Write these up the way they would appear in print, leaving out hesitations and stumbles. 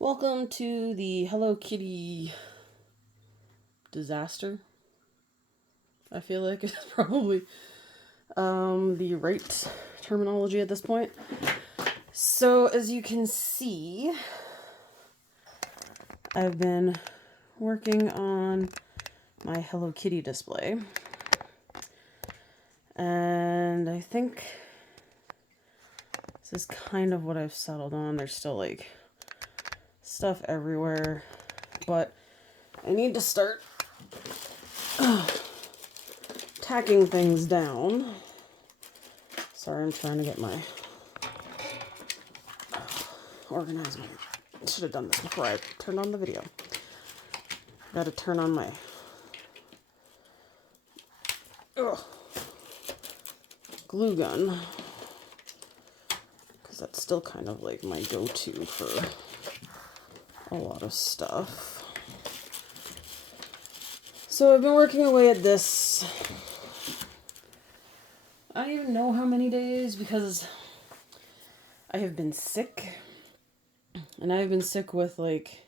Welcome to the Hello Kitty disaster. I feel like it's probably the right terminology at this point. So, as you can see, I've been working on my Hello Kitty display. And I think this is kind of what I've settled on. There's still like stuff everywhere, but I need to start tacking things down. Sorry, I'm trying to get my organize my. Should have done this before I turned on the video. Got to turn on my glue gun because that's still kind of like my go-to for a lot of stuff. So I've been working away at this. I don't even know how many days because I have been sick. And I have been sick with, like,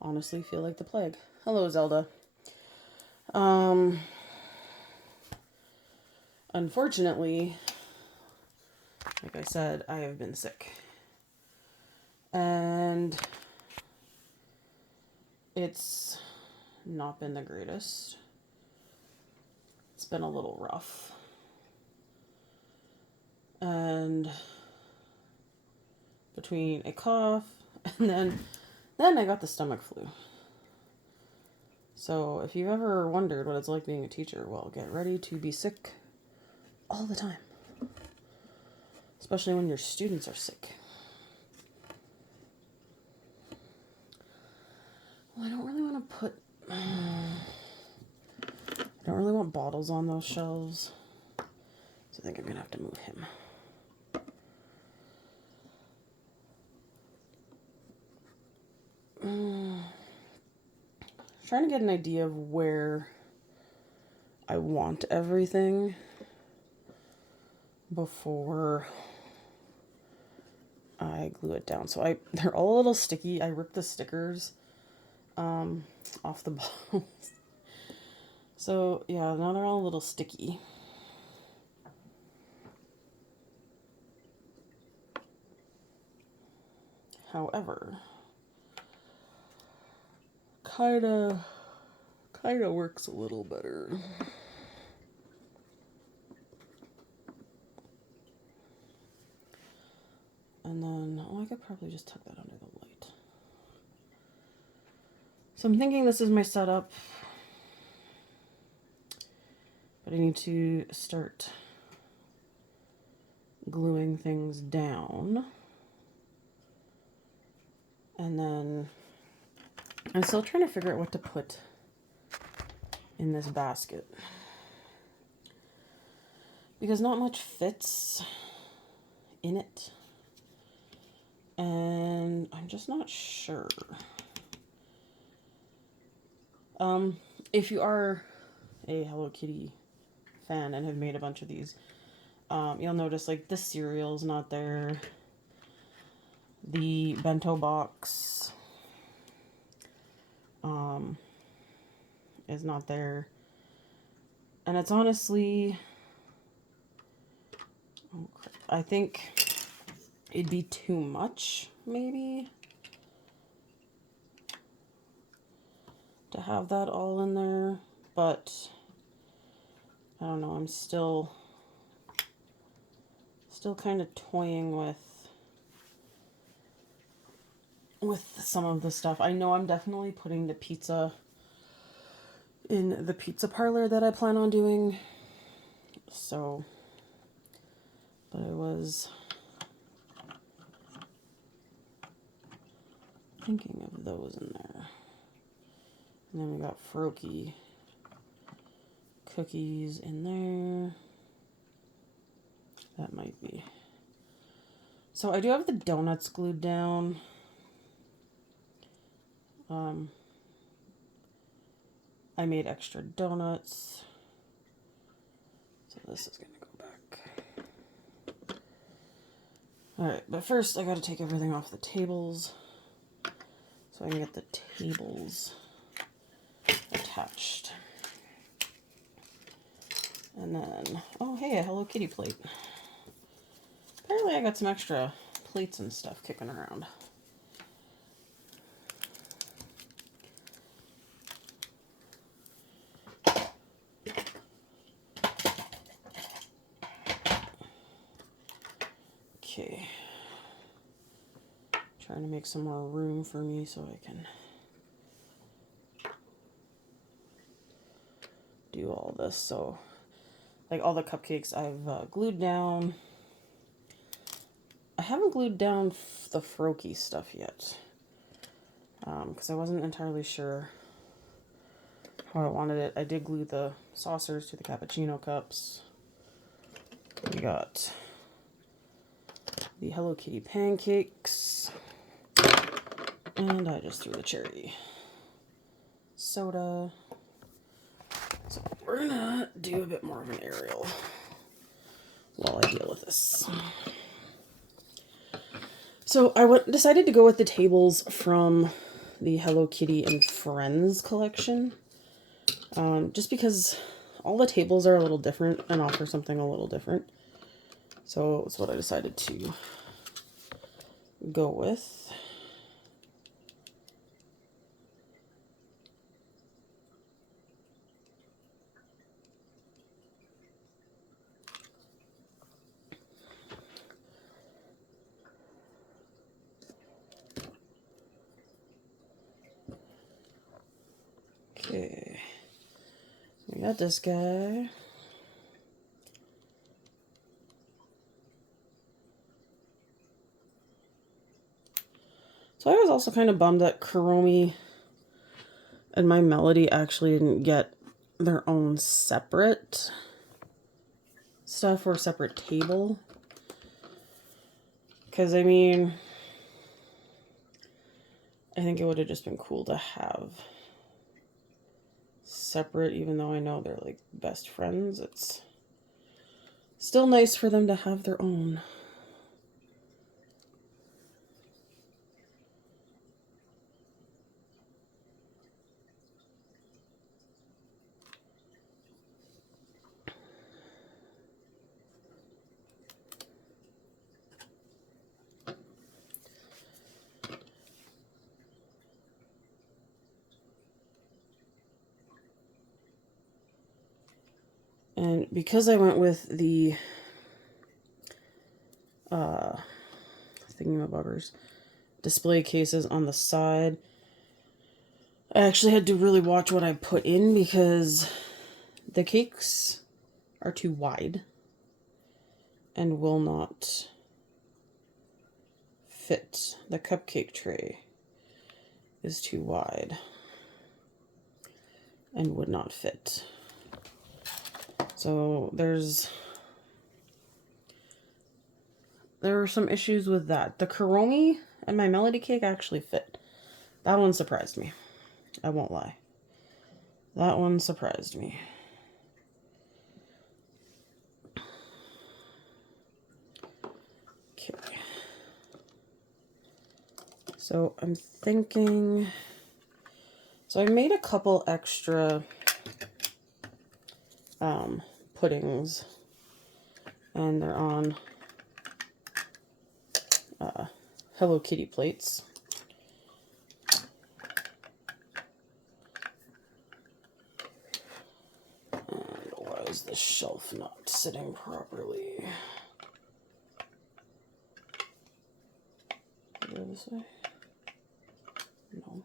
honestly feel like the plague. Hello, Zelda. Unfortunately, like I said, I have been sick. And it's not been the greatest. It's been a little rough. And between a cough and then I got the stomach flu. So if you've ever wondered what it's like being a teacher, well, get ready to be sick all the time. Especially when your students are sick. Well, I don't really want to put... I don't really want bottles on those shelves. So I think I'm going to have to move him. Trying to get an idea of where I want everything before I glue it down. So they're all a little sticky. I ripped the stickers off the bottles. So yeah, now they're all a little sticky. However, kinda works a little better. And then, I could probably just tuck that under the light. So I'm thinking this is my setup. But I need to start gluing things down. And then I'm still trying to figure out what to put in this basket. Because not much fits in it. And I'm just not sure. If you are a Hello Kitty fan and have made a bunch of these, you'll notice like the cereal's not there. The bento box is not there. And it's honestly, I think it'd be too much, maybe, to have that all in there. But I don't know, I'm still kind of toying with some of the stuff. I know I'm definitely putting the pizza in the pizza parlor that I plan on doing. So, but I was thinking of those in there. And then we got Froakie cookies in there. That might be. So I do have the donuts glued down. I made extra donuts. So this is going to go back. Alright, but first I got to take everything off the tables. so I can get the tables attached. And then, oh hey, a Hello Kitty plate. Apparently I got some extra plates and stuff kicking around. Okay. Trying to make some more room for me so I can do all this. So, like all the cupcakes I've glued down. I haven't glued down the Froakie stuff yet. Because I wasn't entirely sure how I wanted it. I did glue the saucers to the cappuccino cups. We got the Hello Kitty pancakes. And I just threw the cherry soda. So we're gonna do a bit more of an aerial while I deal with this. So I decided to go with the tables from the Hello Kitty and Friends collection. Just because all the tables are a little different and offer something a little different. So it's what I decided to go with. Okay, we got this guy. So I was also kind of bummed that Kuromi and My Melody actually didn't get their own separate stuff or separate table. Because, I mean, I think it would have just been cool to have separate, even though I know they're like best friends. It's still nice for them to have their own. And because I went with the thingamabobbers display cases on the side, I actually had to really watch what I put in because the cakes are too wide and will not fit. The cupcake tray is too wide and would not fit. So there were some issues with that. The Kuromi and My Melody cake actually fit. That one surprised me. I won't lie. That one surprised me. Okay. So I'm thinking... So I made a couple extra puddings. And they're on Hello Kitty plates. And why is the shelf not sitting properly? Go this way? No.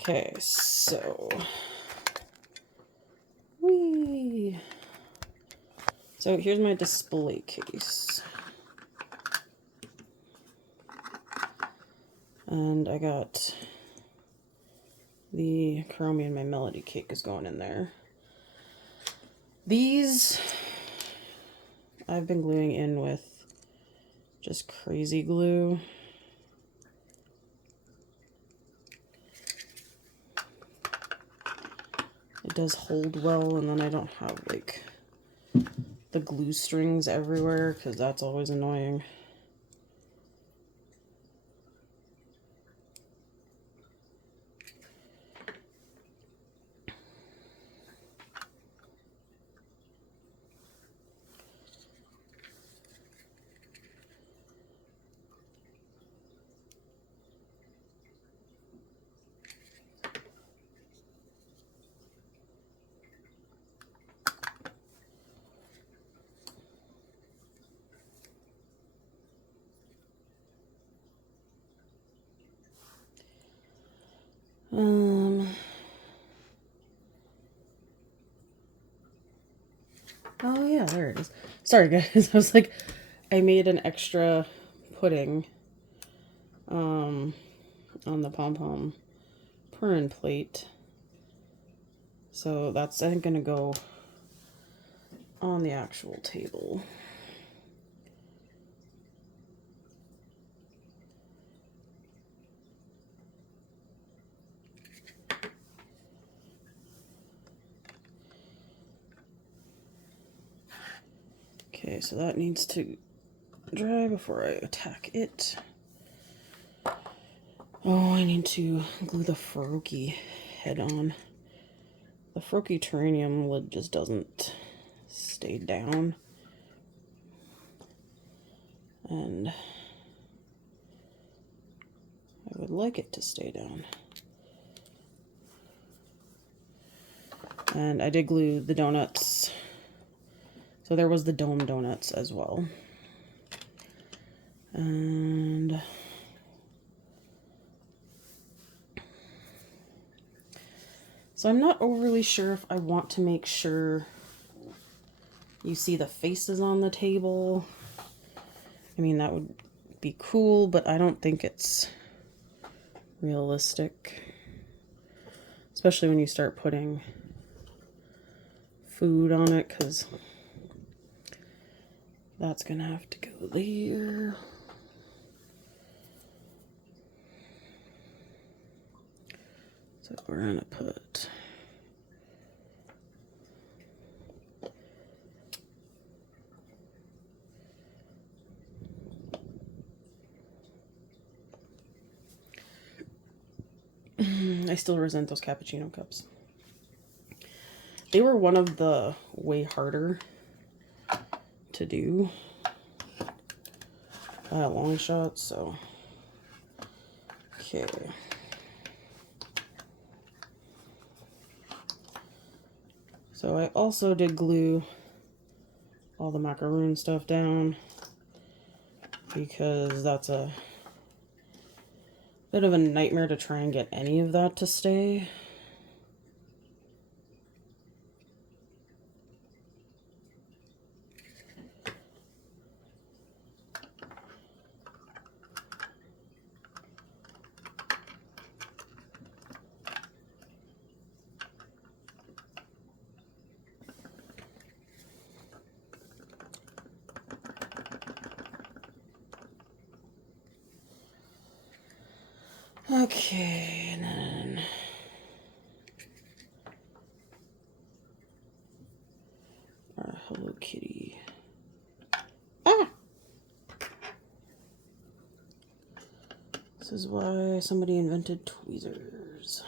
Okay, so... Whee! So here's my display case. And I got the Kuromi and My Melody cake is going in there. These I've been gluing in with just crazy glue. It does hold well, and then I don't have like the glue strings everywhere because that's always annoying. Oh yeah, there it is. Sorry guys, I was like, I made an extra pudding on the pom-pom Purin plate. So that's, I think, gonna go on the actual table. Okay, so that needs to dry before I attack it. Oh, I need to glue the Faroki head on. The Faroki Terranium lid just doesn't stay down. And I would like it to stay down. And I did glue the donuts. So there was the dome donuts as well. And so I'm not overly sure if I want to make sure you see the faces on the table. I mean, that would be cool, but I don't think it's realistic. Especially when you start putting food on it, because that's gonna have to go there. So we're gonna put I still resent those cappuccino cups. They were one of the way harder to do long shots, so okay. So I also did glue all the macaroon stuff down because that's a bit of a nightmare to try and get any of that to stay. Okay, and then our Hello Kitty. Ah! This is why somebody invented tweezers.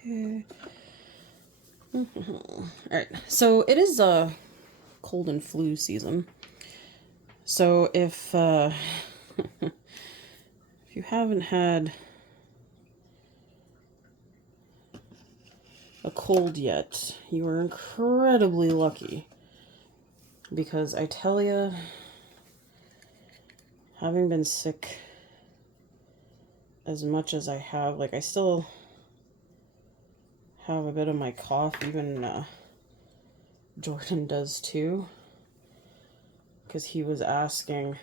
Okay. Alright, so it is cold and flu season. So if if you haven't had a cold yet, you are incredibly lucky. Because I tell you, having been sick as much as I have, like I still have a bit of my cough, even Jordan does too. because he was asking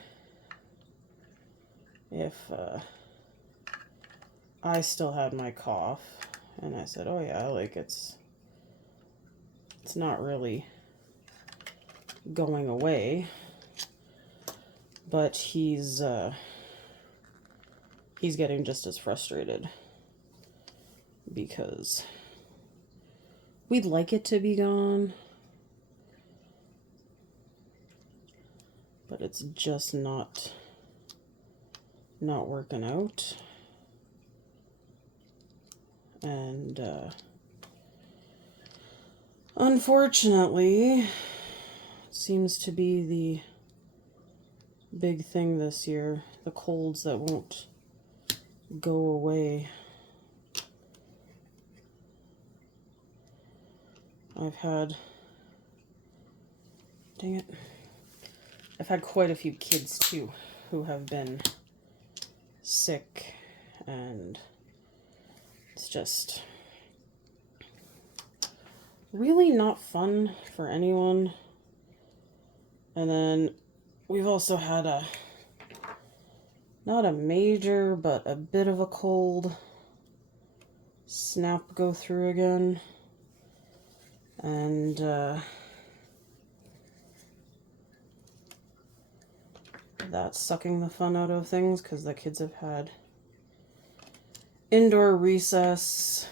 if I still had my cough, and I said, oh yeah, like it's not really going away, but he's getting just as frustrated because we'd like it to be gone, but it's just not working out. And unfortunately, it seems to be the big thing this year, the colds that won't go away. I've had quite a few kids too who have been sick, and it's just really not fun for anyone. And then we've also had not a major, but a bit of a cold snap go through again. And that's sucking the fun out of things, because the kids have had indoor recess.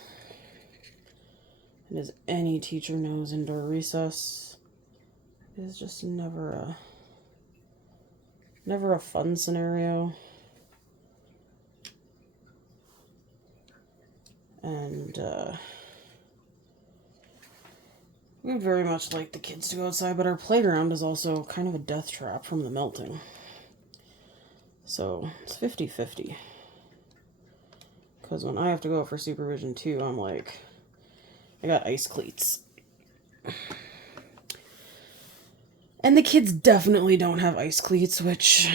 And as any teacher knows, indoor recess is just never a fun scenario. And we'd very much like the kids to go outside, but our playground is also kind of a death trap from the melting. So it's 50-50. Because when I have to go for supervision too, I'm like, I got ice cleats. And the kids definitely don't have ice cleats, which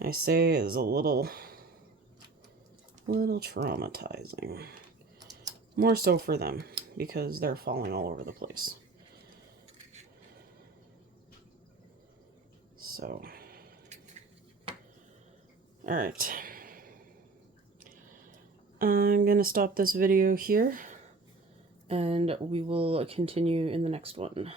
I say is a little traumatizing. More so for them, because they're falling all over the place. So, alright. I'm going to stop this video here, and we will continue in the next one.